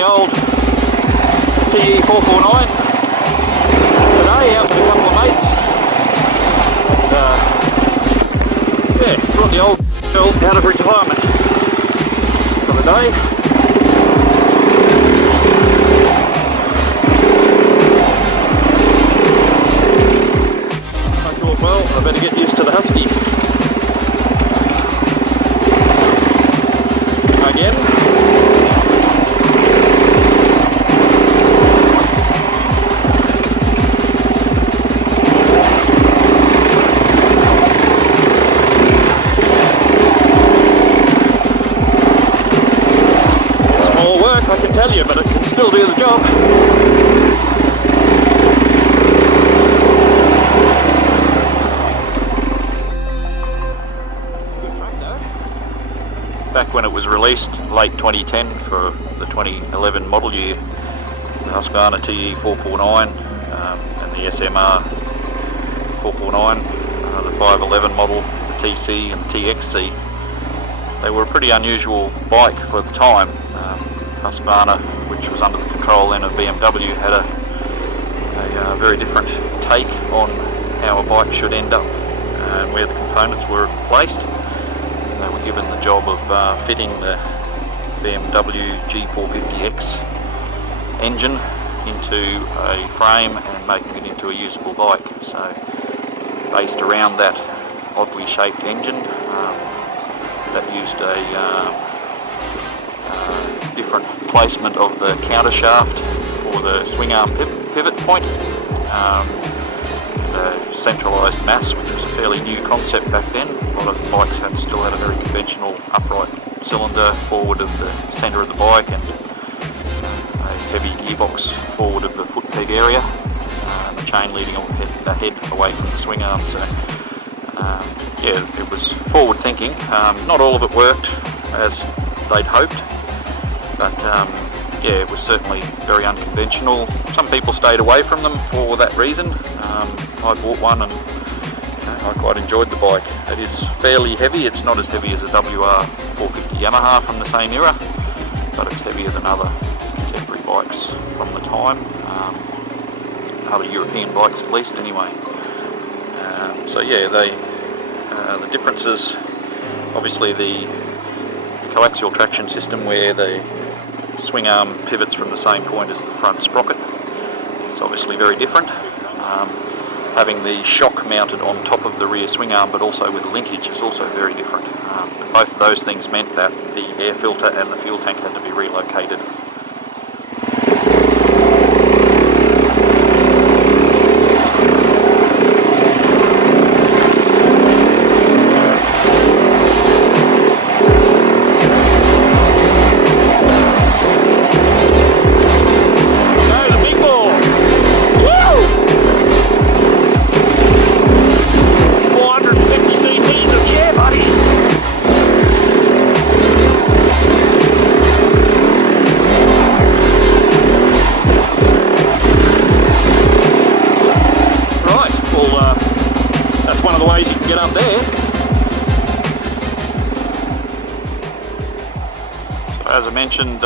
the old TE449 today, out with a couple of mates. And, yeah, brought the old girl out of retirement for the day. I thought, well, I better get used to the Husky again. I can tell you, but it can still do the job. Good track though. Back when it was released, late 2010 for the 2011 model year, the Husqvarna TE449 and the SMR 449, the 511 model, the TC and the TXC, they were a pretty unusual bike for the time. Husqvarna, which was under the control then of BMW, had a very different take on how a bike should end up and where the components were placed. They were given the job of fitting the BMW G450X engine into a frame and making it into a usable bike. So based around that oddly shaped engine that used a different placement of the counter shaft for the swing arm pivot point, the centralised mass, which was a fairly new concept back then. A lot of bikes still had a very conventional upright cylinder forward of the centre of the bike and a heavy gearbox forward of the foot peg area, and the chain leading the head away from the swing arm. So yeah, it was forward thinking. Not all of it worked as they'd hoped, but yeah, it was certainly very unconventional. Some people stayed away from them for that reason. I bought one and I quite enjoyed the bike. It is fairly heavy. It's not as heavy as a WR450 Yamaha from the same era, but it's heavier than other contemporary bikes from the time, other European bikes at least anyway. So yeah, the differences, obviously the coaxial traction system where the swing arm pivots from the same point as the front sprocket. It's obviously very different. Having the shock mounted on top of the rear swing arm but also with a linkage is also very different. Both of those things meant that the air filter and the fuel tank had to be relocated. Get up there. So as I mentioned,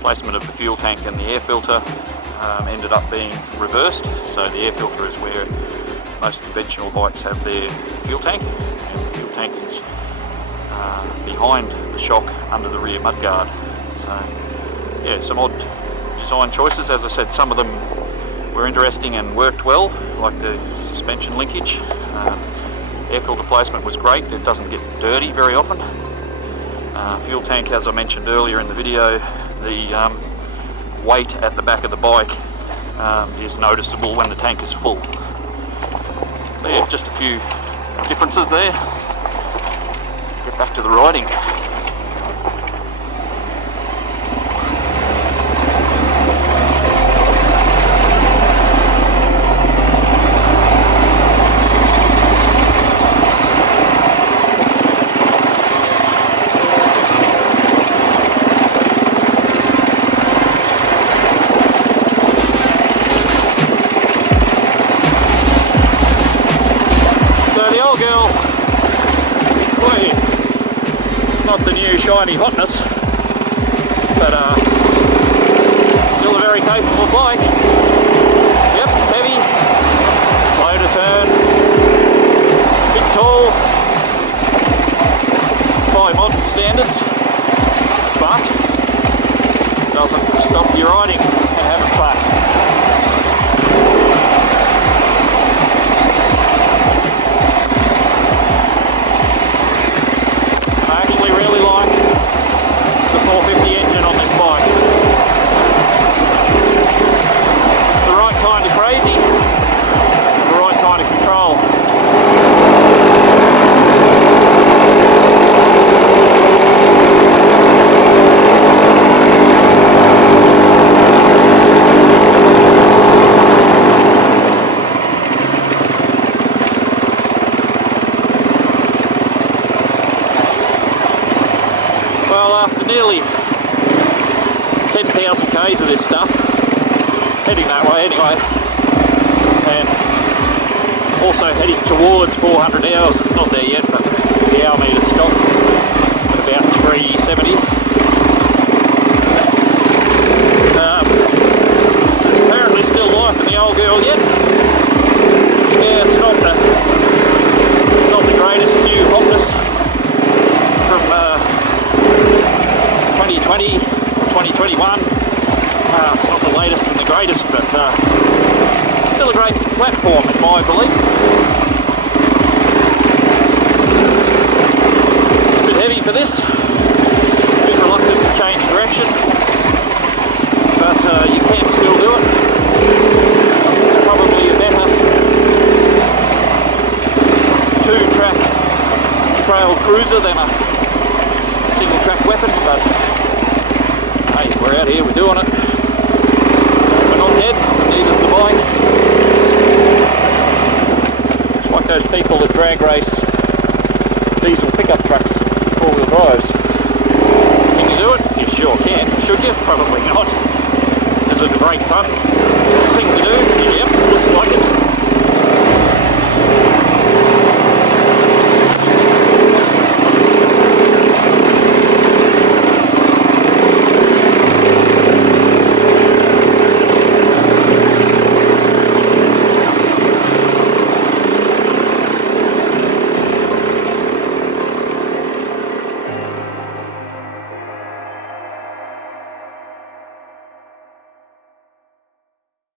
placement of the fuel tank and the air filter ended up being reversed. So the air filter is where most conventional bikes have their fuel tank, and the fuel tank is behind the shock under the rear mudguard. So yeah, some odd design choices. As I said, some of them were interesting and worked well, like the suspension linkage. Air filter placement was great. It doesn't get dirty very often. Fuel tank, as I mentioned earlier in the video, the weight at the back of the bike is noticeable when the tank is full. So yeah, just a few differences there. Get back to the riding. Girl, boy, not the new shiny hotness, but very capable bike. Yep, it's heavy, slow to turn, bit tall by modern standards, but doesn't stop you riding and having fun. I actually really like the 450 engine on this bike. It's the right kind of crazy, the right kind of control. Well, after nearly 10,000 k's of this stuff, heading that way anyway, and also heading towards 400 hours. It's not there yet, but the hour meter stopped at about 370. Apparently still liking the old girl yet. Yeah, it's not the greatest new hotness from 2020, 2021. It's not the latest and the greatest, but still a great platform in my belief. A bit heavy for this, a bit reluctant to change direction, but you can still do it. It's probably a better two-track trail cruiser than a single track weapon, but hey, we're out here, we're doing it. We're not dead, and neither's the bike. It's like those people that drag race diesel pickup trucks, four-wheel drives. Can you do it? You sure can. Should you? Probably not. Is it a great fun thing to do? Yeah.